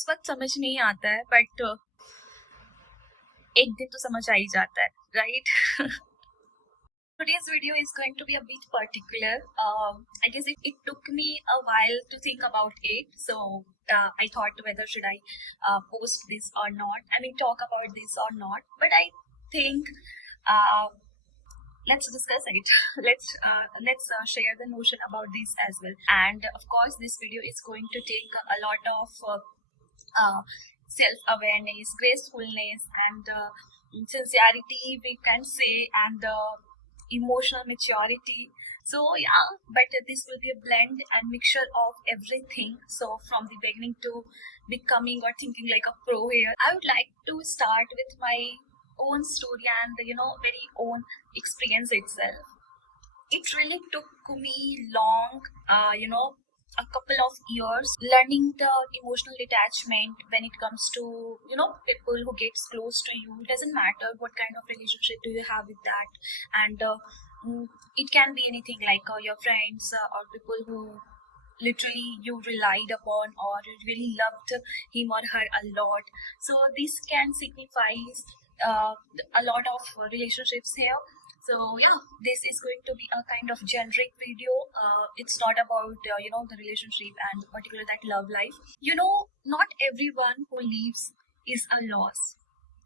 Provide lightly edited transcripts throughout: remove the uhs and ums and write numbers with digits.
इस वक्त समझ नहीं आता है बट एक दिन तो समझ आ ही जाता है, right? Today's video is going to be a bit particular. I guess it took me a while to think about it, so I thought whether should I post this or not. I mean, talk about this or not. But I think uh, let's discuss it. Let's share the notion about this as well. And of course, this video is going to take a lot of uh, self-awareness, gracefulness, and sincerity, we can say, and emotional maturity. So yeah, but this will be a blend and mixture of everything. So from the beginning to becoming or thinking like a pro here, I would like to start with my own story and very own experience itself. It really took me long, a couple of years learning the emotional detachment when it comes to people who gets close to you. It doesn't matter what kind of relationship do you have with that, and it can be anything like your friends or people who literally you relied upon or you really loved him or her a lot. So this can signifies a lot of relationships here. So yeah, this is going to be a kind of generic video. It's not about the relationship and particular that love life. Not everyone who leaves is a loss.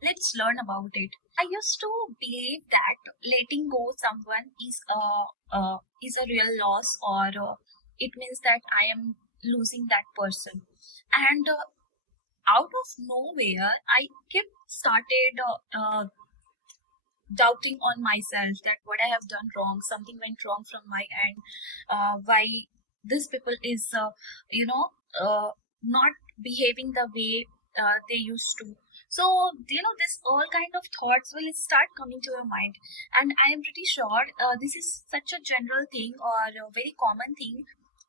Let's learn about it. I used to believe that letting go someone is a real loss, or it means that I am losing that person. And out of nowhere, I kept started doubting on myself that what I have done wrong, something went wrong from my end. Why this people is not behaving the way they used to. So this all kind of thoughts will start coming to your mind, and I am pretty sure this is such a general thing or a very common thing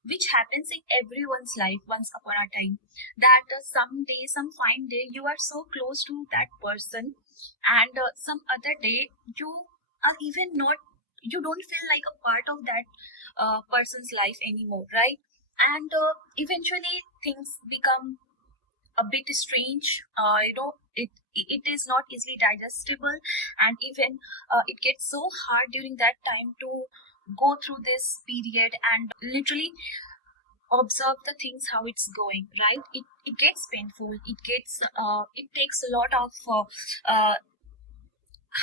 which happens in everyone's life once upon a time, that someday, some fine day, you are so close to that person, and some other day you are even not, you don't feel like a part of that person's life anymore, right? And eventually things become a bit strange. It is not easily digestible, and even it gets so hard during that time to go through this period and literally observe the things how it's going, right? It gets painful, it takes a lot of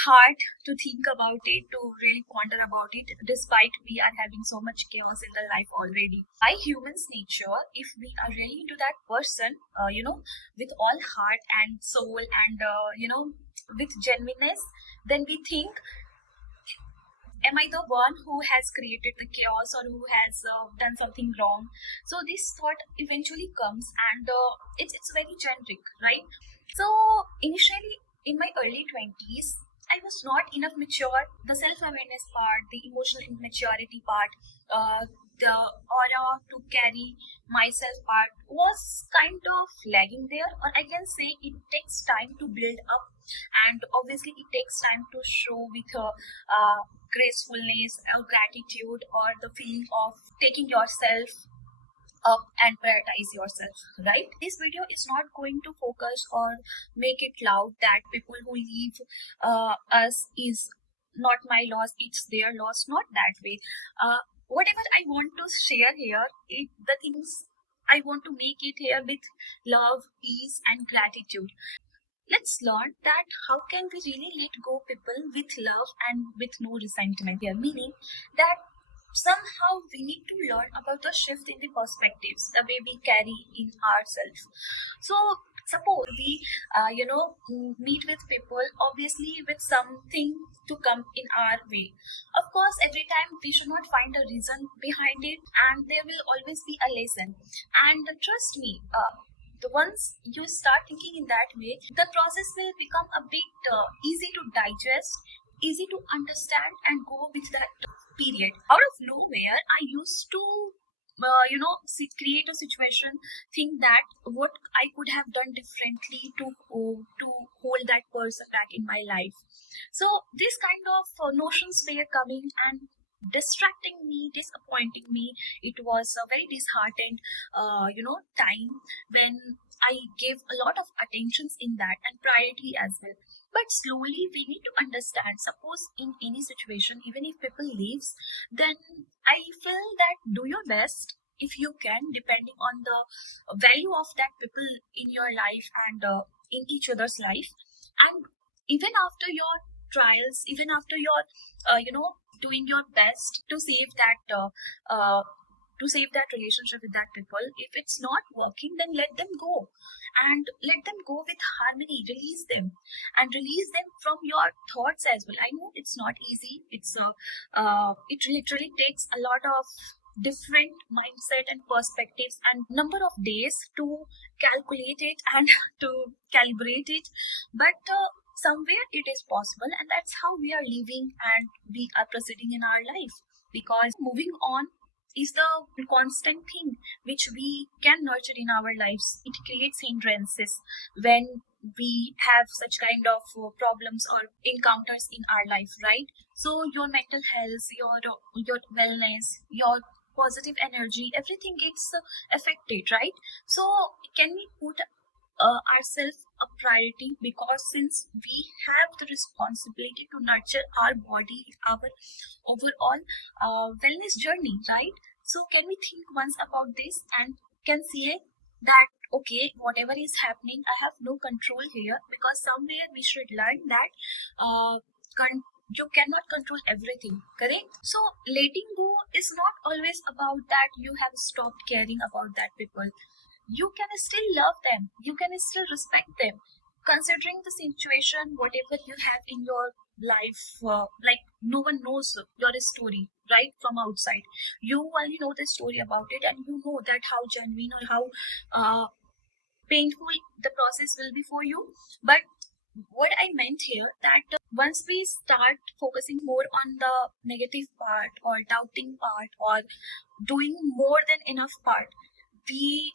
hard to think about it, to really ponder about it, despite we are having so much chaos in the life already. By humans nature, if we are really into that person, with all heart and soul and with genuineness, then we think, am I the one who has created the chaos or who has done something wrong? So this thought eventually comes, and it's very generic, right? So initially, in my early 20s, I was not enough mature. The self-awareness part, the emotional immaturity part, the aura to carry myself part was kind of lagging there, or I can say it takes time to build up, and obviously it takes time to show with gracefulness or gratitude or the feeling of taking yourself up and prioritize yourself, right? This video is not going to focus or make it loud that people who leave us is not my loss, it's their loss. Not that way. Whatever I want to share here, the things I want to make it here with love, peace, and gratitude. Let's learn that how can we really let go people with love and with no resentment here, meaning that somehow we need to learn about the shift in the perspectives, the way we carry in ourselves. So suppose we meet with people, obviously with something to come in our way. Of course, every time we should not find a reason behind it, and there will always be a lesson. And trust me, the once you start thinking in that way, the process will become a bit easy to digest, easy to understand, and go with that period. Out of nowhere, I used to create a situation, think that what I could have done differently to hold that person back in my life. So this kind of notions were coming and distracting me, disappointing me. It was a very disheartened time when I gave a lot of attentions in that and priority as well. But slowly we need to understand, suppose in any situation, even if people leaves, then I feel that do your best if you can, depending on the value of that people in your life and in each other's life. And even after your trials, even after your doing your best to save uh, that relationship with that people, if it's not working, then let them go, and let them go with harmony. Release them, and release them from your thoughts as well. I know it's not easy. It literally takes a lot of different mindset and perspectives and number of days to calculate it and to calibrate it, but somewhere it is possible, and that's how we are living and we are proceeding in our life, because moving on is the constant thing which we can nurture in our lives. It creates hindrances when we have such kind of problems or encounters in our life, right? So your mental health, your wellness, your positive energy, everything gets affected, right? So can we put ourselves a priority, because since we have the responsibility to nurture our body, our overall wellness journey, right? So can we think once about this and can say that okay, whatever is happening, I have no control here, because somewhere we should learn that uh, you cannot control everything, correct? So letting go is not always about that you have stopped caring about that people. You can still love them, you can still respect them, considering the situation, whatever you have in your life. Like no one knows your story, right, from outside. You only know the story about it, and you know that how genuine or how uh, painful the process will be for you. But what I meant here that once we start focusing more on the negative part or doubting part or doing more than enough part, we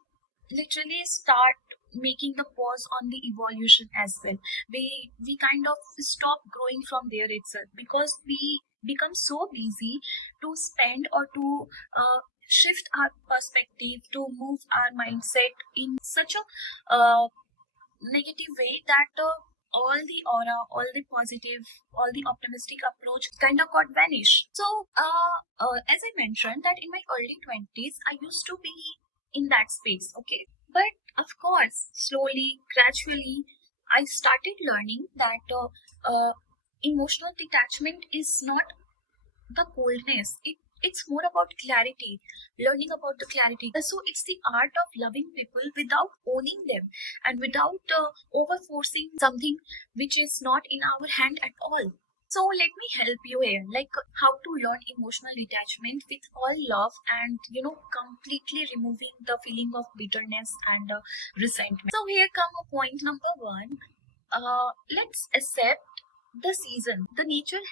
literally start making the pause on the evolution as well. We kind of stop growing from there itself, because we become so busy to spend or to shift our perspective, to move our mindset in such a negative way that all the aura, all the positive, all the optimistic approach kind of got vanished. So, as I mentioned, that in my early 20s, I used to be in that space, okay? But of course, slowly, gradually, I started learning that emotional detachment is not the coldness. It's more about clarity, learning about the clarity. So it's the art of loving people without owning them, and without overforcing something which is not in our hand at all. So let me help you here, like how to learn emotional detachment with all love, and completely removing the feeling of bitterness and resentment. So here come a point number one. Let's accept the season. The nature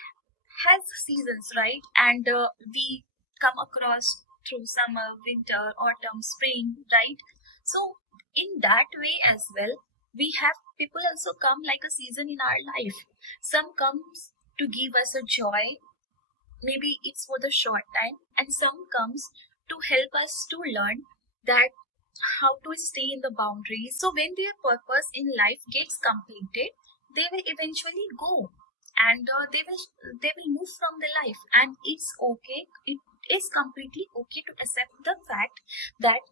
has seasons, right? And we come across through summer, winter, autumn, spring, right? So in that way as well, we have people also come like a season in our life. Some comes to give us a joy, maybe it's for the short time, and some comes to help us to learn that how to stay in the boundaries. So when their purpose in life gets completed, they will eventually go, and they will move from the life, and it's okay. It is completely okay to accept the fact that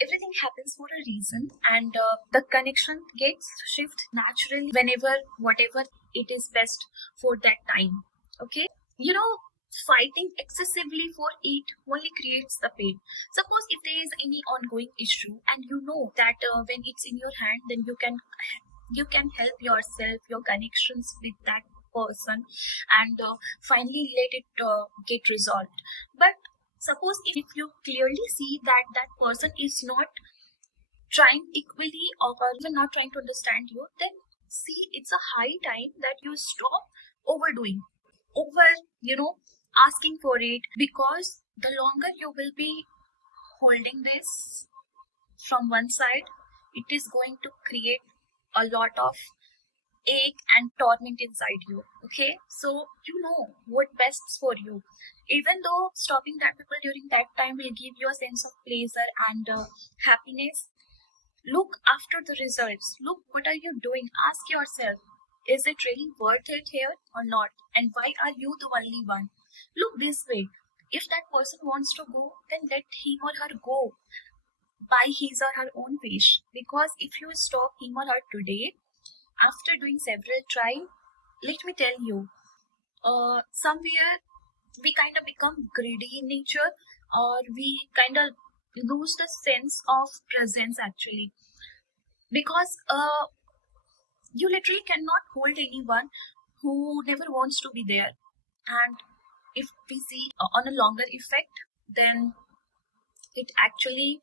everything happens for a reason, and the connection gets shift naturally whenever whatever it is best for that time. Okay, you know, fighting excessively for it only creates the pain. Suppose if there is any ongoing issue, and you know that when it's in your hand, then you can help yourself, your connections with that person, and finally let it get resolved. But suppose if you clearly see that that person is not trying equally or even not trying to understand you, then see, it's a high time that you stop overdoing, over asking for it, because the longer you will be holding this from one side, it is going to create a lot of ache and torment inside you. Okay, so you know what best for you. Even though stopping that people during that time will give you a sense of pleasure and happiness, Look after the results. Look, what are you doing? Ask yourself, is it really worth it here or not? And why are you the only one? Look this way. If that person wants to go, then let him or her go by his or her own wish. Because if you stop him or her today, after doing several tries, let me tell you, somewhere we kind of become greedy in nature, or we kind of lose the sense of presence actually, because you literally cannot hold anyone who never wants to be there. And if we see on a longer effect, then it actually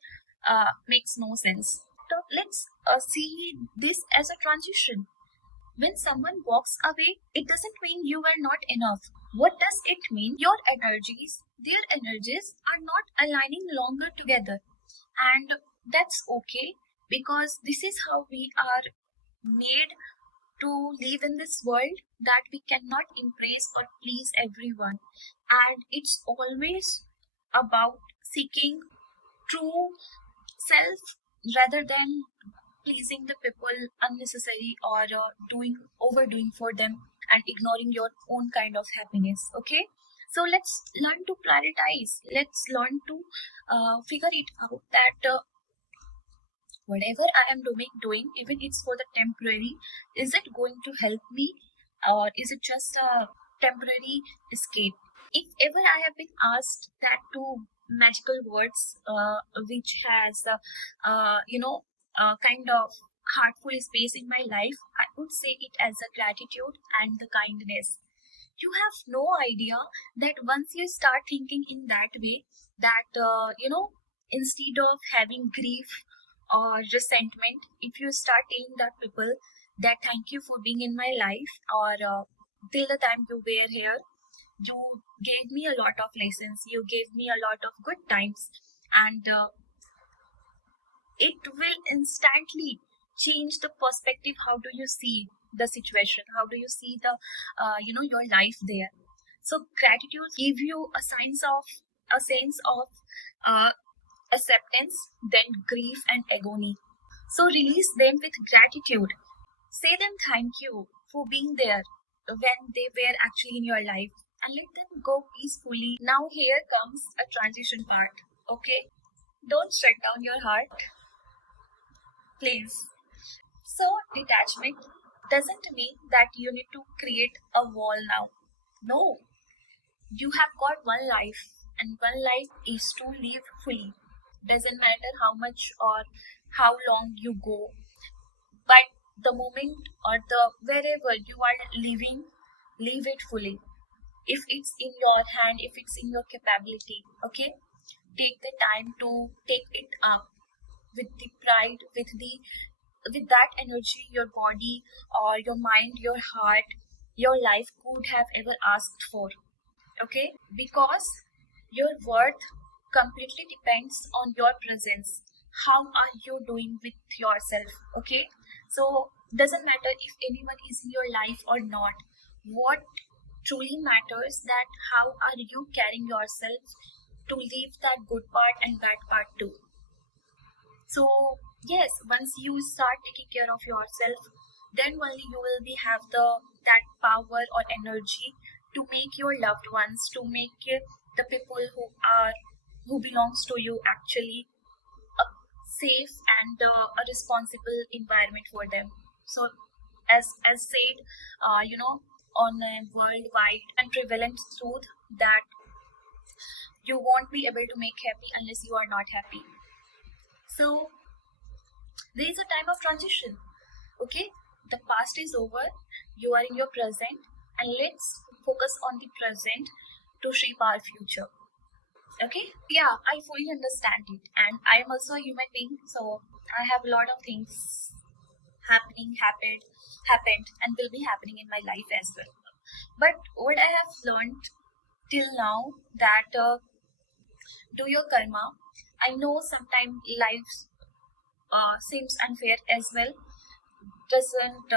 makes no sense. So let's see this as a transition. When someone walks away, it doesn't mean you were not enough. What does it mean? Your energies, their energies are not aligning longer together. And that's okay, because this is how we are made to live in this world, that we cannot impress or please everyone. And it's always about seeking true self rather than pleasing the people unnecessary, or doing overdoing for them and ignoring your own kind of happiness. Okay, so let's learn to prioritize. Let's learn to figure it out that whatever I am doing, even it's for the temporary, is it going to help me, or is it just a temporary escape? If ever I have been asked that two magical words, which has, kind of heartful space in my life, I would say it as a gratitude and the kindness. You have no idea that once you start thinking in that way, that instead of having grief or resentment, if you start telling that people that thank you for being in my life, or till the time you were here, you gave me a lot of lessons, you gave me a lot of good times, and it will instantly change the perspective. How do you see the situation? How do you see the your life there? So gratitude give you a sense of uh, acceptance, then grief and agony. So release them with gratitude. Say them thank you for being there when they were actually in your life, and let them go peacefully. Now here comes a transition part. Okay, don't shut down your heart, please. So detachment doesn't mean that you need to create a wall now. No, you have got one life, and one life is to live fully. Doesn't matter how much or how long you go, but the moment or the wherever you are living, live it fully. If it's in your hand, if it's in your capability, okay, take the time to take it up with the pride, with that energy your body or your mind, your heart, your life could have ever asked for. Okay, because your worth completely depends on your presence. How are you doing with yourself? Okay, so doesn't matter if anyone is in your life or not. What truly matters that how are you carrying yourself to leave that good part and bad part too. So yes, once you start taking care of yourself, then only you will be have that power or energy to make your loved ones, to make the people who belongs to you actually a safe and a responsible environment for them. So as said, on a worldwide and prevalent truth that you won't be able to make happy unless you are not happy. So there is a time of transition. Okay, the past is over, you are in your present, and let's focus on the present to shape our future. Okay, yeah, I fully understand it, and I am also a human being, so I have a lot of things happened and will be happening in my life as well. But what I have learned till now, that do your karma. I know sometimes life seems unfair as well, doesn't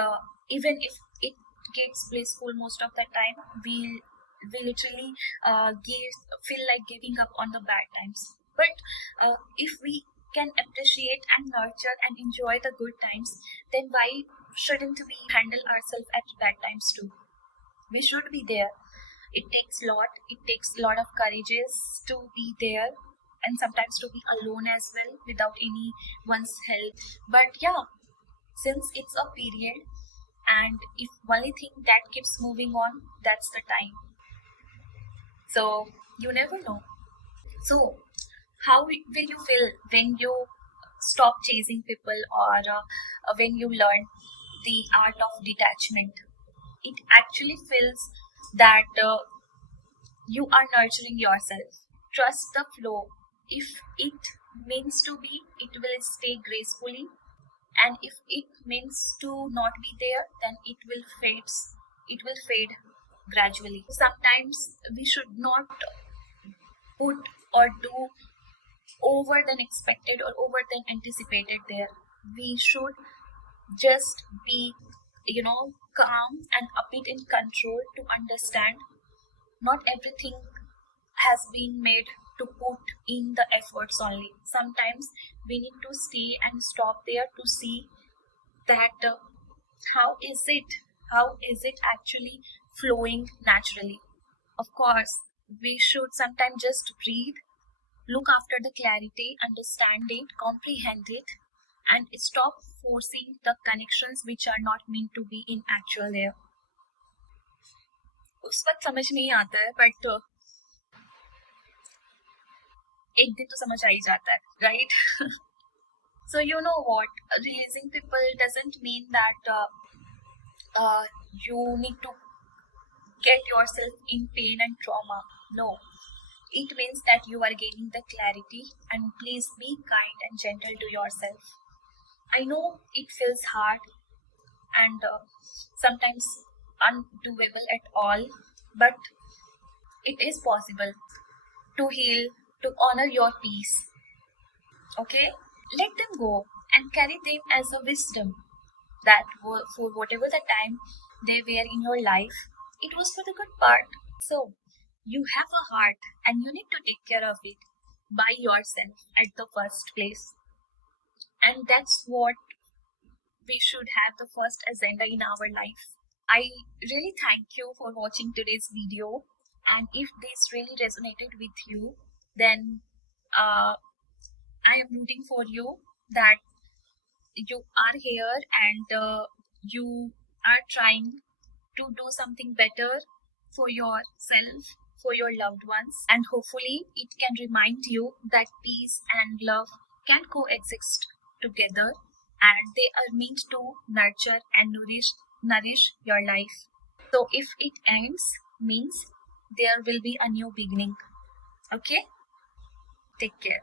even if it gets blissful most of the time, we literally give feel like giving up on the bad times. But if we can appreciate and nurture and enjoy the good times, then why shouldn't we handle ourselves at bad times too? We should be there. It takes a lot of courageous to be there, and sometimes to be alone as well without anyone's help. But yeah, since it's a period, and if only thing that keeps moving on, that's the time. So you never know. So how will you feel when you stop chasing people, or when you learn the art of detachment? It actually feels that you are nurturing yourself. Trust the flow. If it means to be, it will stay gracefully, and if it means to not be there, then it will fade gradually. Sometimes we should not put or do over than expected or over than anticipated there. We should just be, calm and a bit in control to understand not everything has been made to put in the efforts only. Sometimes we need to stay and stop there to see that how is it how is it actually flowing naturally. Of course, we should sometimes just breathe, look after the clarity, understand it, comprehend it, and stop forcing the connections which are not meant to be in actual there. उस वक्त समझ नहीं आता है, but एक दिन तो समझ आ ही जाता है, right? So you know what, releasing people doesn't mean that you need to get yourself in pain and trauma. No, it means that you are gaining the clarity, and please be kind and gentle to yourself. I know it feels hard and sometimes undoable at all, but it is possible to heal, to honor your peace. Okay? Let them go and carry them as a wisdom that for whatever the time they were in your life, it was for the good part. So, you have a heart and you need to take care of it by yourself at the first place. And that's what we should have the first agenda in our life. I really thank you for watching today's video. And if this really resonated with you, then I am rooting for you that you are here and you are trying to do something better for yourself, for your loved ones, and hopefully it can remind you that peace and love can coexist together, and they are meant to nurture and nourish your life. So if it ends, means there will be a new beginning. Okay? Take care.